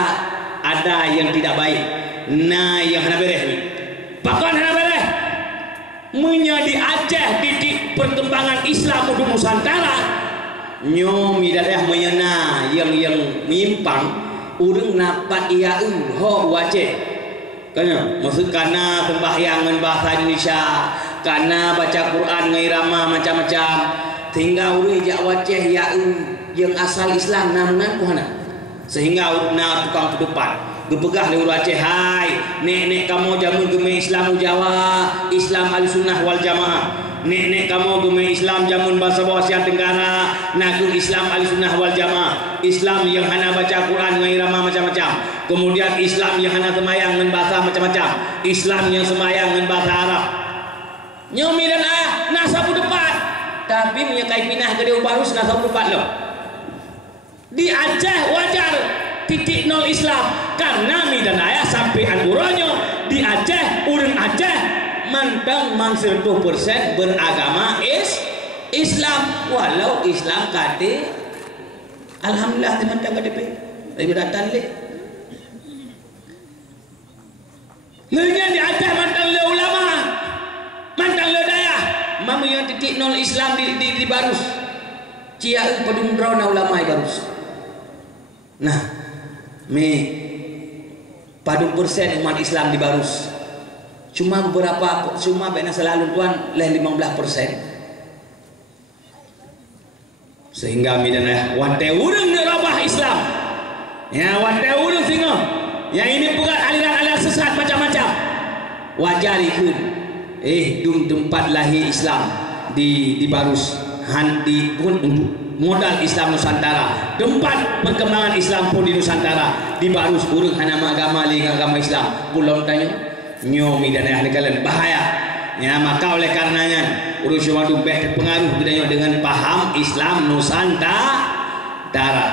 ada yang tidak baik nah yang hana bereh nih pakon hana bereh menjadi Aceh titik perkembangan Islam untuk Nusantara nyomi daerah menyena yang menyimpang urang napat iya ho Aceh kanya maksud karena pembahyangan bahasa Indonesia karena baca Quran ngairama macam-macam sehingga urang jak Aceh ya yang asal Islam namungan kuhana sehingga urang tukang kedepan gepegah di Aceh hai nek kamu jamu geme Islam Jawa Islam Ahlussunnah wal Jamaah nek kamu geme Islam jamun bahasa Asia Tenggara naku Islam Ahlussunnah wal Jamaah Islam yang hana baca Quran ngairama macam-macam kemudian Islam yang hana semayang dengan bahasa macam-macam Islam yang semayang dengan bahasa Arab nyomi dan ayah nasabu depan tapi menyekai pinah ke dia Barus nasabu depan loh di Aceh wajar titik nol Islam karena mi dan ayah sampai uronyo di Aceh urang Aceh mantang 100% beragama Islam walau Islam kate alhamdulillah teman-teman KDP dari datang le lenya di Aceh mantang le ulama mantang le daya mamu yang titik nol Islam di Barus cia padung drona ulama Barus nah mi padung persen umat Islam di Barus cuma beberapa cuma bena selalu tuan lain 15% sehingga mi dan wante urang nerabah Islam ya wante urang singo yang ini bukan aliran-aliran sesat macam-macam wajar ikut tempat lahir Islam di Barus di pun untuk modal Islam Nusantara, tempat perkembangan Islam pun di Nusantara di Barus urang hanama agama dengan agama Islam pulau tanya nyomi dan ahli kalian bahaya ya. Maka oleh karenanya urang suatu pengaruh dengan paham Islam Nusantara.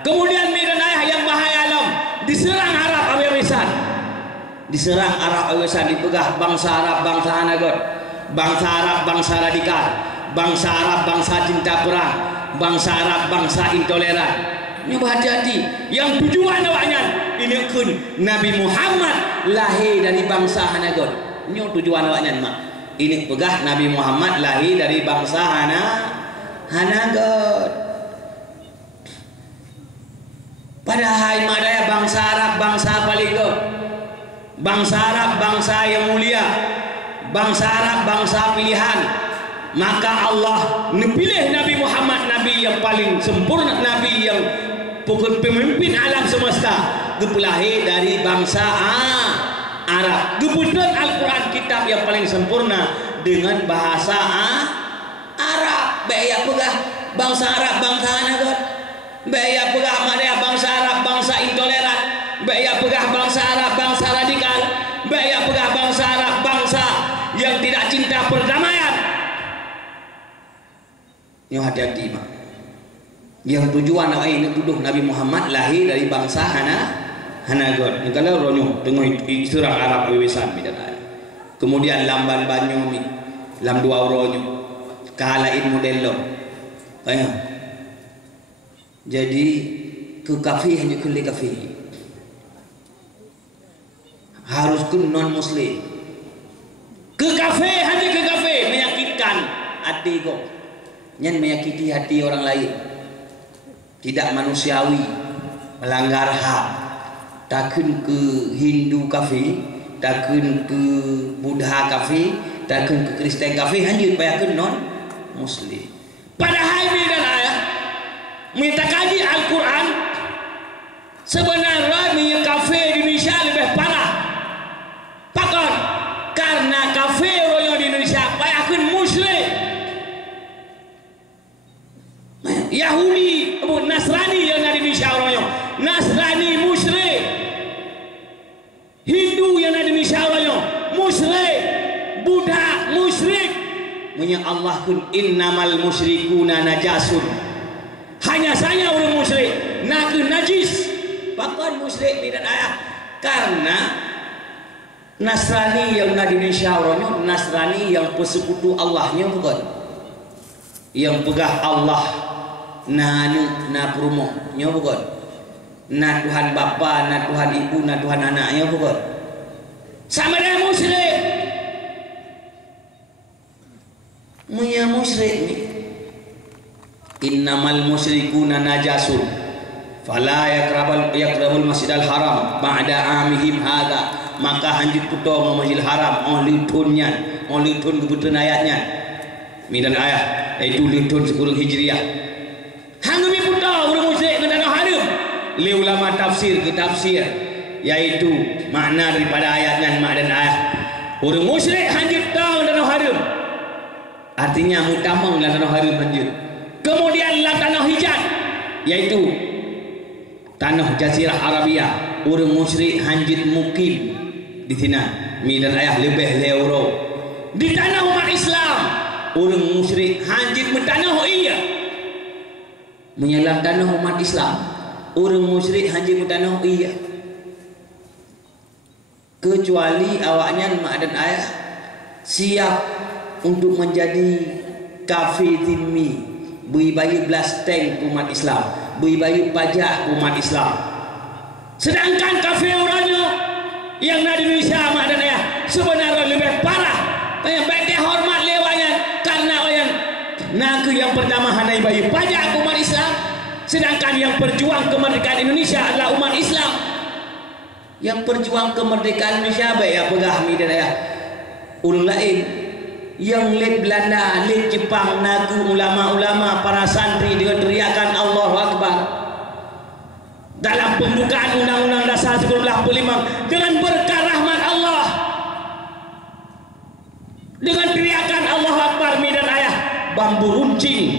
Kemudian medan ayah yang bahaya alam diserang Arab awewisan, diserang Arab awewisan, dipegah bangsa Arab, bangsa Hanagot, bangsa Arab, bangsa radikal, bangsa Arab, bangsa cinta perang, bangsa Arab, bangsa intoleran. Ini hati-hati. Yang tujuan awaknya ini kun Nabi Muhammad lahir dari bangsa Hanagot. Ini tujuan awaknya mak. Ini pegah Nabi Muhammad lahir dari bangsa Hanagot. Padahal madaya bangsa Arab, bangsa paling bangsa Arab, bangsa yang mulia, bangsa Arab, bangsa pilihan. Maka Allah pilih Nabi Muhammad, Nabi yang paling sempurna, Nabi yang pemimpin alam semesta, lahir dari bangsa Arab. Kebetulan Al-Quran kitab yang paling sempurna dengan bahasa Arab. Baik pegah bangsa Arab, bangsa Hanagot. Baik pegah madaya bangsa Arab, bangsa intoleran. Baik pegah bangsa Arab, bangsa radikal. Baik pegah bangsa Arab, bangsa yang tidak cinta perdamaian. Yang hati-hati mak. Yang tujuan ini tuduh Nabi Muhammad lahir dari bangsa Hanagot. Kalau ronyo tengah serang Arab wewesan bidana. Kemudian lamban banyomi, lam dua ronyo, kalain modelo. Ayah. Jadi ke kafe hanya ke kafe. Harus ke non muslim. Ke kafe hanya ke kafe menyakitkan hati kok. Nyan menyakiti hati orang lain. Tidak manusiawi, melanggar HAM. Takun ke Hindu kafe, takun ke Buddha kafe, takun ke Kristen kafe hanya supaya ke non muslim. Padahal ini dan ayah minta kaji Al-Quran sebenarnya minyak kafe di Indonesia lebih parah pakon karena kafe royo di Indonesia payahkan muslim Yahudi Nasrani yang ada di Indonesia royo Nasrani musyrik, Hindu yang ada di Indonesia royo musyrik, Buddha musyrik. Minyak Allah kun innamal musyrikuna najasun, hanya saja orang musyrik nak najis bahkan musyrik tidak ayah karena Nasrani yang ada di Indonesia orangnya Nasrani yang persekutu Allahnya bukan yang pegah Allah na perumohnya bukan na Tuhan Bapa, na Tuhan Ibu, na Tuhan anaknya bukan sama dengan musyrik. Munya musyrik ni innamal musyrikuna najasun fala yaqrabul masjidal haram ba'da amihim hadha. Maka hanjut puto Masjidil Haram oleh tunnya, oleh tun kebetulan ayatnya midan ayat itu litun 10 Hijriah. Hangmi puto urang musyrik dengan haram li ulama tafsir ke tafsir yaitu makna daripada ayatnya mak dan ayat urang musyrik hanjut tahu dengan haram artinya mutamang dengan haram hanjut. Kemudian tanah hijaz yaitu tanah Jazirah Arabia urang musyrik hanjit mukim di sini midan ayah lebih leuro di tanah umat Islam urang musyrik hanjit mentanah iya menyelam tanah umat Islam urang musyrik hanjit mentanah iya kecuali awaknya mak dan ayah siap untuk menjadi kafir zimmi beri bayi belas tank umat Islam, beri bayi pajak umat Islam. Sedangkan kafir orangnya yang ada di Indonesia mak dan ayah sebenarnya lebih parah. Yang baik dia hormat lewatnya karena yang nak yang pertama hanai bayi pajak umat Islam. Sedangkan yang berjuang kemerdekaan Indonesia adalah umat Islam. Yang berjuang kemerdekaan Indonesia baik ya pegah mi dan ayah ulun lain yang led Belanda, led Jepang, naku ulama-ulama para santri dengan teriakan Allahu Akbar dalam pembukaan Undang-Undang Dasar 1945 dengan berkah rahmat Allah dengan teriakan Allahu Akbar mi dan ayah bambu runcing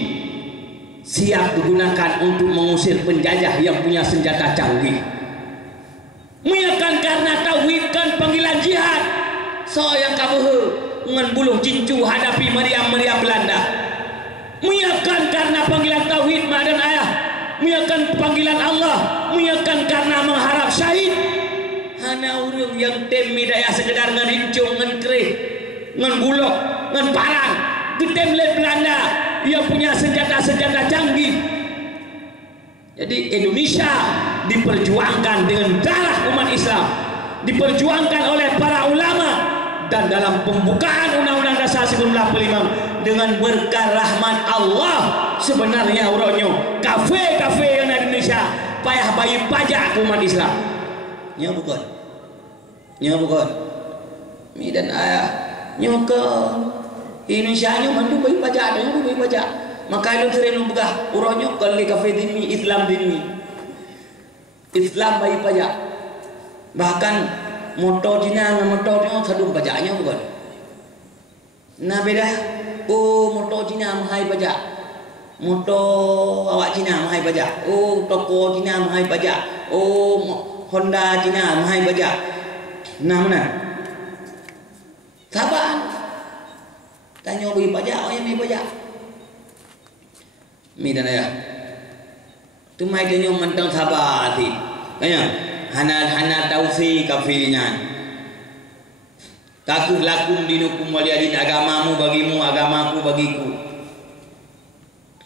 siap digunakan untuk mengusir penjajah yang punya senjata canggih. Menyakan karena tauhid kan panggilan jihad. So yang kabuh ngan buluh jincu hadapi meriam-meriam Belanda. Menyakan karena panggilan tauhid mak dan ayah. Menyakan panggilan Allah. Menyakan karena mengharap syahid. Hana urang yang tem daya sekedar ngan rincung, ngan kerih, ngan bulok, ngan parang. Getem le Belanda yang punya senjata-senjata canggih. Jadi Indonesia diperjuangkan dengan darah umat Islam, diperjuangkan oleh para ulama, dan dalam pembukaan Undang-Undang Dasar 1945 dengan berkah rahmat Allah sebenarnya uronyo kafe-kafe yang ada di Indonesia payah bayar pajak ke umat Islam. Nya bukan, mi dan ayah nyoke Indonesia nya mandu bayar pajak, dan bayar pajak. Maka itu sering membegah uronyo kali kafe dinmi Islam dinmi. Islam bayar pajak. Bahkan motor Cina dengan motor Cina sadung pajaknya bukan. Nah beda. Oh motor Cina mahal pajak. Motor awak Cina mahal pajak. Oh toko Cina mahal pajak. Oh Honda Cina mahal pajak. Nah mana? Sabar. Tanya bagi pajak, oh yang bagi pajak. Mi dan ayah. Tu mai tanya mentang sabar hati. Tanya. Hana tausi kafirnya. Kaku lakum dinukum waliyadin, agamamu bagimu, agamaku bagiku.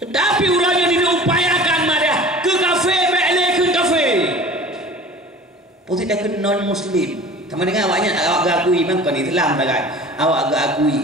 Tetapi urangnya diupayakan madah ke kafe, bele ke kafe. Putih dah ke non muslim. Sama dengan awaknya awak gak akui memang bukan Islam dah kan. Awak gak akui.